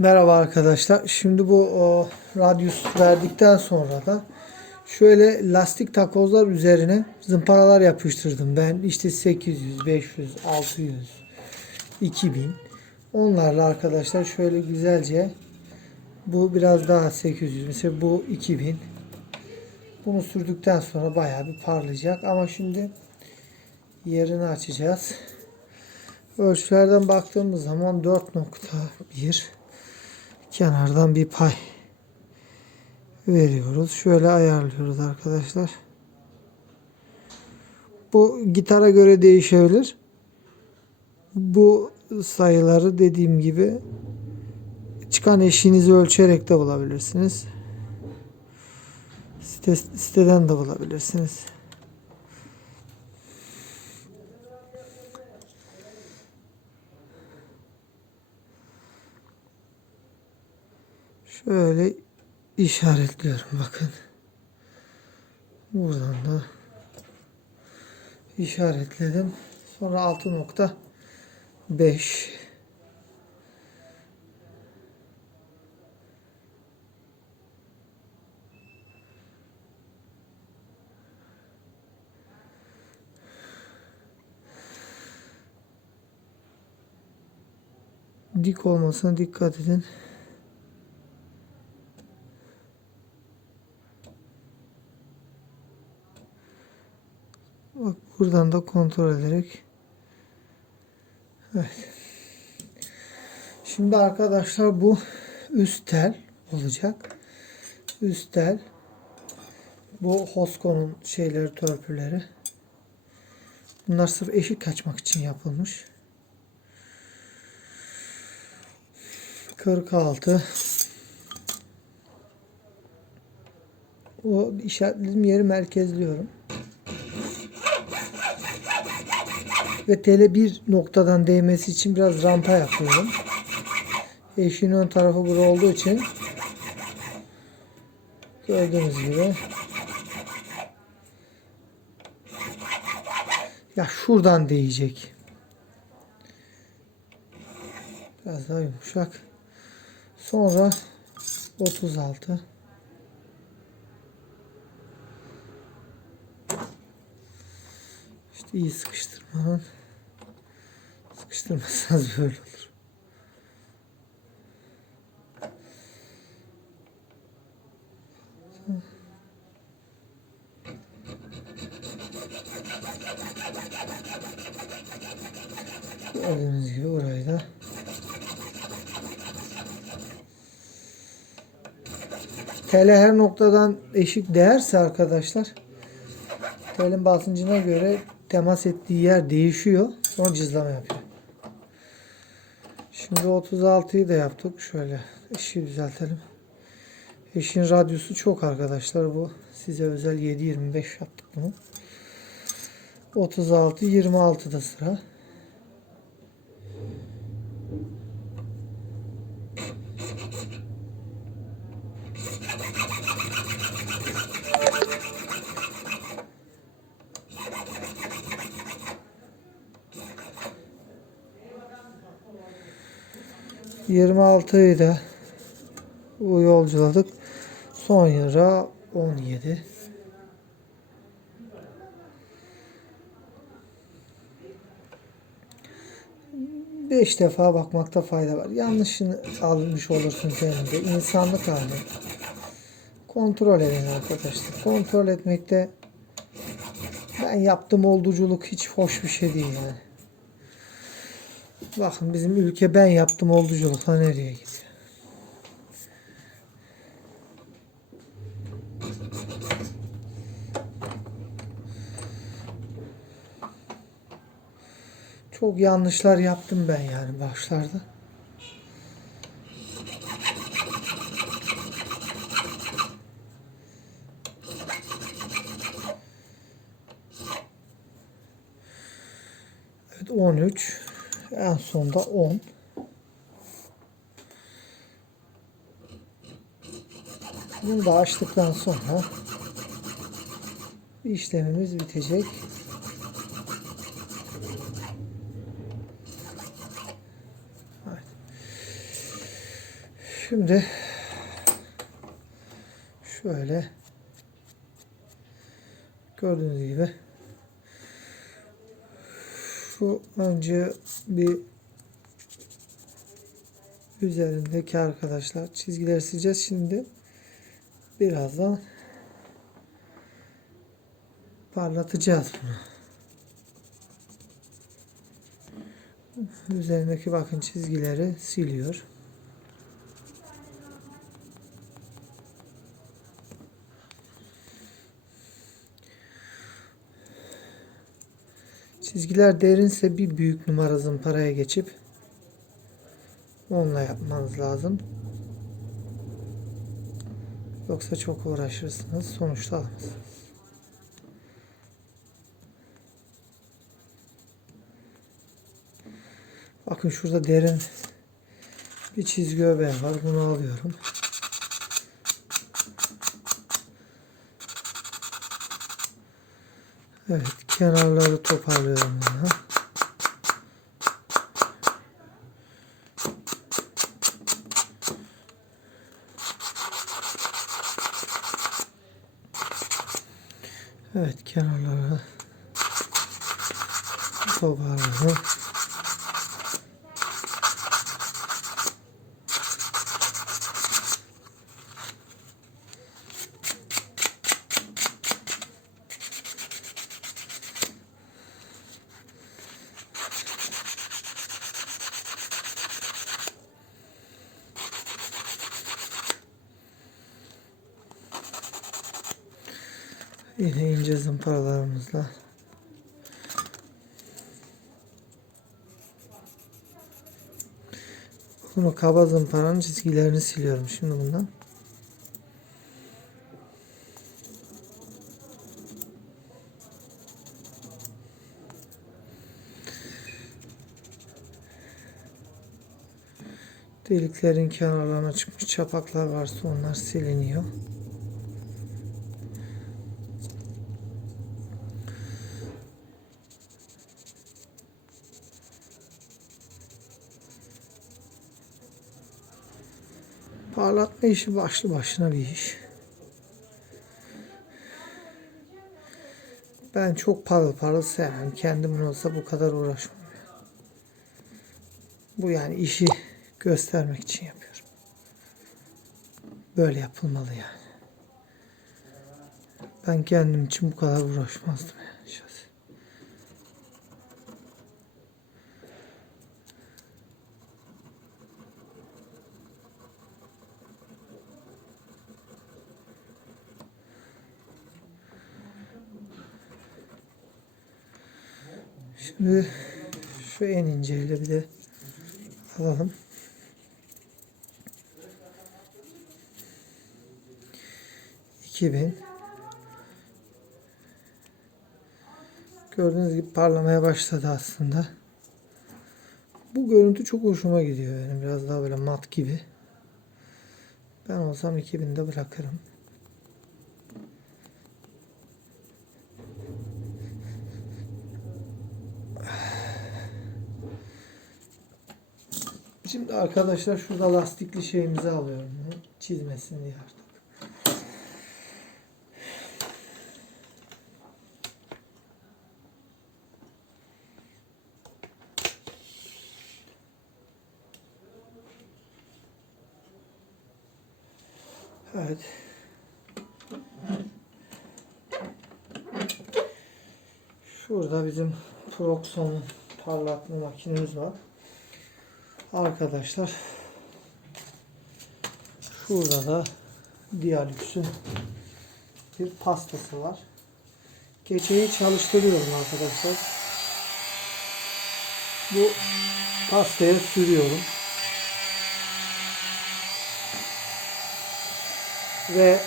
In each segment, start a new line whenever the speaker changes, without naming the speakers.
Merhaba arkadaşlar. Şimdi bu o, radyus verdikten sonra da şöyle lastik takozlar üzerine zımparalar yapıştırdım. Ben işte 800, 500, 600, 2000 onlarla arkadaşlar şöyle güzelce bu biraz daha 800 mesela bu 2000 bunu sürdükten sonra bayağı bir parlayacak ama şimdi yerini açacağız. Ölçülerden baktığımız zaman 4.1 kenardan bir pay veriyoruz. Şöyle ayarlıyoruz arkadaşlar. Bu gitara göre değişebilir. Bu sayıları dediğim gibi çıkan eşiğinizi ölçerek de bulabilirsiniz. Site, siteden de bulabilirsiniz. Şöyle işaretliyorum bakın. Buradan da işaretledim. Sonra 6.5 dik olmasına dikkat edin. Buradan da kontrol ederek. Evet. Şimdi arkadaşlar bu üst tel olacak. Üst tel. Bu Hosko'nun şeyleri, törpüleri. Bunlar sırf eşik kaçmak için yapılmış. 46 O işaretlediğim yeri merkezliyorum. Ve tele bir noktadan değmesi için biraz rampa yapıyorum. Eşiğin ön tarafı bura olduğu için gördüğünüz gibi ya şuradan değecek. Biraz daha yumuşak. Sonra 36 İşte iyi sıkıştırmanın sıkıştırmasanız böyle olur. Gördüğünüz gibi burayı da Tele her noktadan eşik değerse arkadaşlar telin basıncına göre temas ettiği yer değişiyor. Sonra cızlama yapıyor. Şimdi 36'yı da yaptık. Şöyle eşiği düzeltelim. Eşin radyosu çok arkadaşlar bu. Size özel 7.25 yaptık bunu. 36 26'da sıra. Yirmi altıyı da bu yolculadık. Son yara 17. Beş defa bakmakta fayda var. Yanlışını almış olursun senin de. İnsanlık hali. Kontrol edin arkadaşlar. Kontrol etmekte ben yaptım olduculuk hiç hoş bir şey değil yani. Bakın bizim ülke ben yaptım olduculukla nereye gidiyor? Çok yanlışlar yaptım ben yani başlarda. Evet 13. En sonda 10. Bunu da açtıktan sonra işlemimiz bitecek. Şimdi şöyle gördüğünüz gibi şu önce bir üzerindeki arkadaşlar çizgileri sileceğiz şimdi birazdan parlatacağız bunu. Üzerindeki bakın çizgileri siliyor. Çizgiler derinse bir büyük numara zımparaya geçip onunla yapmanız lazım. Yoksa çok uğraşırsınız. Sonuçta alamazsınız. Bakın şurada derin bir çizgi öbeği var. Bunu alıyorum. Evet, kenarları toparlıyorum bunu. Evet, kenarları toparladım. Yine ince zımparalarımızla bunu kaba zımparanın çizgilerini siliyorum şimdi bundan. Deliklerin kenarlarına çıkmış çapaklar varsa onlar siliniyor. Parlatma işi başlı başına bir iş. Ben çok parıl parıl sevmem. Kendimin olsa bu kadar uğraşmam. Bu yani işi göstermek için yapıyorum. Böyle yapılmalı yani. Ben kendim için bu kadar uğraşmazdım yani Şimdi şu en inceyle bir de alalım. İki bin. Gördüğünüz gibi parlamaya başladı aslında. Bu görüntü çok hoşuma gidiyor benim. Biraz daha böyle mat gibi. Ben olsam 2000'de bırakırım. Şimdi arkadaşlar şurada lastikli şeyimizi alıyorum. Çizmesin diye artık. Evet. Şurada bizim Proxon parlatma makinemiz var. Arkadaşlar şurada da Dialüks'ün bir pastası var. Keçeyi çalıştırıyorum arkadaşlar. Bu pastaya sürüyorum. Ve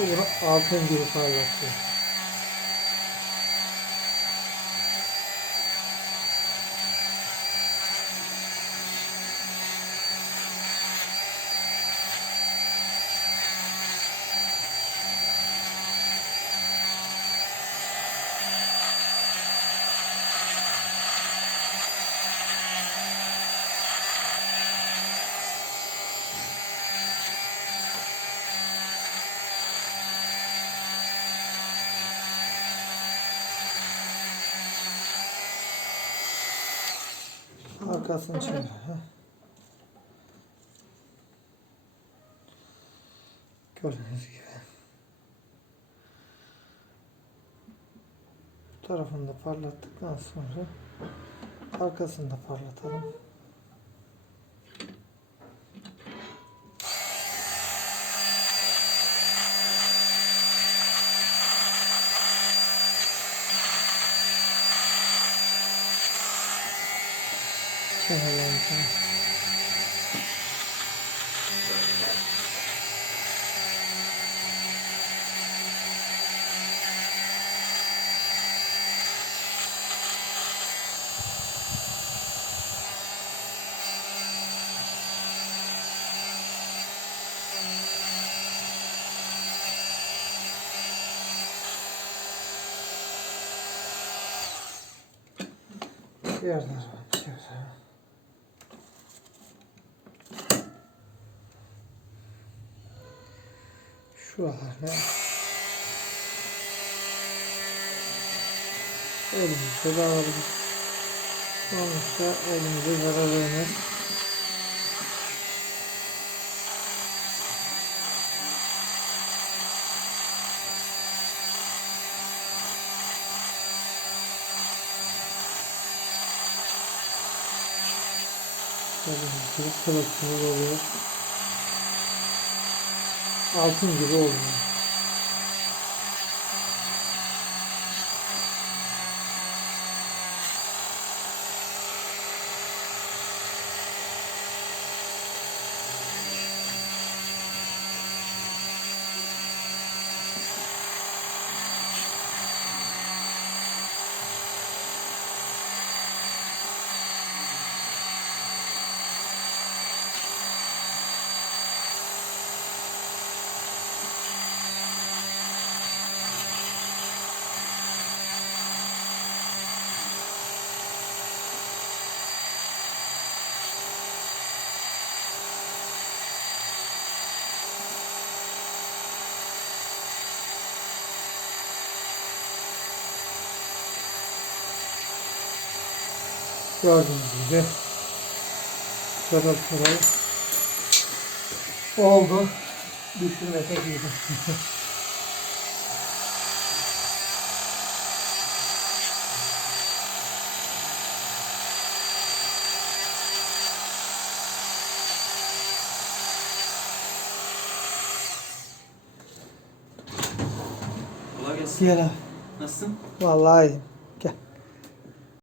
uyguluyorum. Bu bunu altın gibi parlatıyor. Çevir. ha. Gördüğünüz gibi. Bu tarafını da parlattıktan sonra arkasını da parlatalım. цеглинки. Я знаю, все, все. Şuralarda elimizde de alabiliriz. Sonuçta elimize zarar vermez. Gördüğünüz gibi kılıçımız oluyor. Altın gibi oluyor. Gördüğünüz gibi şöyle şurayı oldu. Düşürmesek iyiydi.
Kolay gelsin.
Gel abi.
Nasılsın?
Vallahi iyiyim.